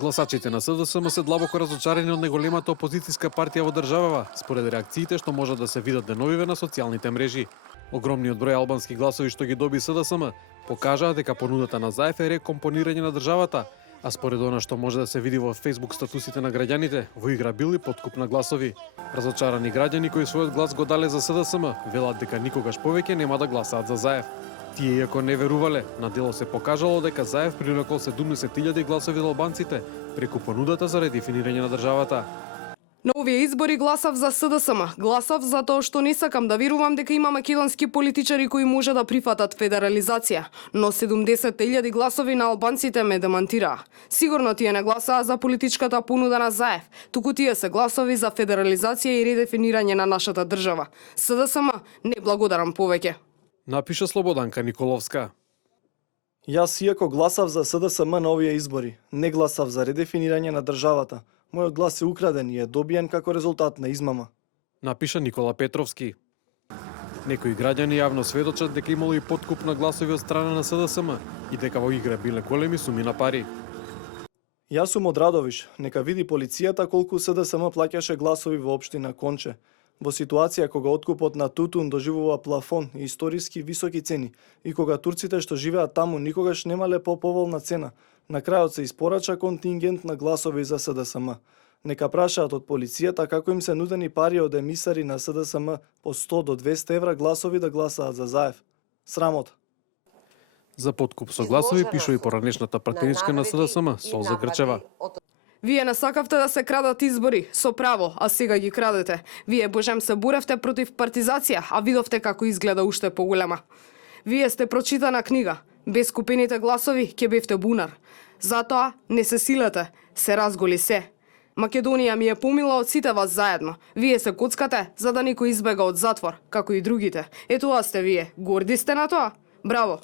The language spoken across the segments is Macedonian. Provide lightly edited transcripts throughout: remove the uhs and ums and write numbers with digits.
Гласачите на СДСМ се длабоко разочарени од неголемата опозицијска партија во државава, според реакциите што можат да се видат деновиве на социјалните мрежи. Огромниот број албански гласови што ги доби СДСМ покажаа дека понудата на ЗАЕФ е рекомпонирање на државата, а според она што може да се види во Facebook статусите на граѓаните, во игра бил и подкуп на гласови. Разочарани граѓани кои својот глас го дале за СДСМ велат дека никогаш повеќе нема да гласаат за ЗАЕФ. Тие, иако не верувале, на дело се покажало дека ЗАЕФ привлекол 70.000 гласови од албанците преку понудата за редефинирање на државата. На овие избори гласав за СДСМ. Гласав затоа што не сакам да верувам дека има македонски политичари кои може да прифатат федерализација, но 70.000 гласови на албанците ме демантираа. Сигурно тие не гласаа за политичката понуда на ЗАЕФ, туку тие се гласови за федерализација и редефинирање на нашата држава. СДСМ не благодарам повеќе. Напиша Слободанка Николовска. Јас иако гласав за СДСМ на овие избори, не гласав за редефинирање на државата. Мојот глас е украден и е добиен како резултат на измама. Напиша Никола Петровски. Некои граѓани јавно сведочат дека имало и подкуп на гласови од страна на СДСМ и дека во игра биле големи суми на пари. Јас сум од Радовиш. Нека види полицијата колку СДСМ плаќаше гласови во општина Конче. Во ситуација кога откупот на тутун доживува плафон и историски високи цени и кога турците што живеат таму никогаш немале поповолна цена, на крајот се испорача контингент на гласови за СДСМ. Нека прашаат од полицијата како им се нудени пари од емисари на СДСМ по 100 до 200 евра гласови да гласаат за ЗАЕФ. Срамот. За подкуп со гласови пишува и поранешната пратеничка на СДСМ, Солза Грчева. Вие не сакавте да се крадат избори, со право, а сега ги крадете. Вие божем се боревте против партизација, а видовте како изгледа уште поголема. Вие сте прочитана книга. Без купените гласови ќе бевте бунар. Затоа не се силете, се разголи се. Македонија ми е помила од сите вас заедно. Вие се коцкате за да никој избега од затвор, како и другите. Е тоа сте вие. Горди сте на тоа? Браво.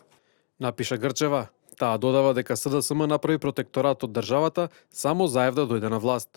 Напиша Грчева. Таа додава дека СДСМ направи протекторат од државата само ЗАЕФ да дојде на власт.